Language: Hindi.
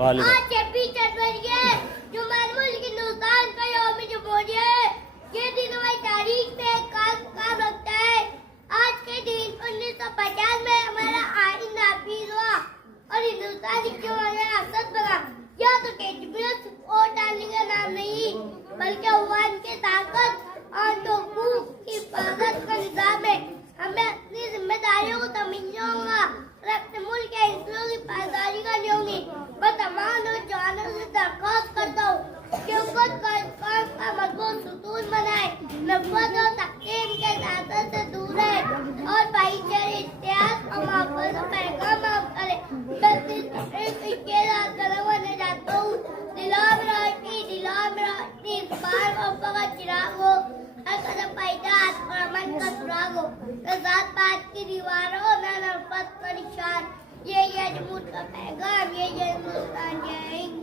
आज 26 जनवरी है जो हमारे मुल्क हिंदुस्तान का यौम जमहूरिया है। ये दिन हमारी तारीख में काम रखता है। आज के दिन 1950 में हमारा आइन नाफिज हुआ और हिंदुस्तान रियासत बना। यह तो कैबिनेट वोट डालने का नाम नहीं बल्कि अवाम की ताकत और हुकूक की हिफाजत का निजाम है। हमें अपनी जिम्मेदारियों को समझना होगा और अपने मुल्क के हिस्सों की पासदारी करनी होगी। मैं तमाम नौजवानों से दरख्वास्त करता हूँ कि उनको काम का मजबूत सुतून बनाए, नफरत और तकसीम के ताकत से दूर रहे और भाईचारे, इत्तेहाद और मोहब्बत का पैगाम आप करें। जाता हूँ दिलों में रोशनी, इस बार मोहब्बत का चिराग हो, हर कदम पैदाश और अमन का सुराग हो, न जात पात की दीवारों न नफरत का निशान। ये जमहूर का पैगाम, ये हिंदुस्तान, जय हिंद।